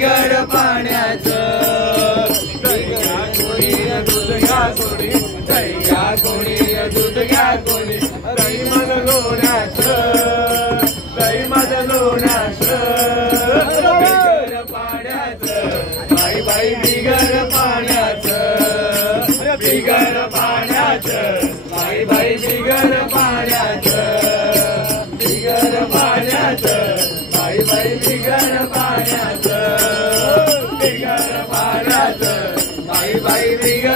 बिगर पाण्याचं दही घ्या कोणी दूध घ्या कोणी दही घ्या कोणी दूध घ्या कोणी दही मध लोण्याचं दही मध लोण्याचं बिगर पाण्याचं बाई बाई बिगर पाण्याचं बिगर पाण्याचं बाई बाई बिगर पाण्याचं बिगर पाण्याचं बाई बाई बिगर पाण्याचं बिगर पाण्याचं बाई बाई बिगर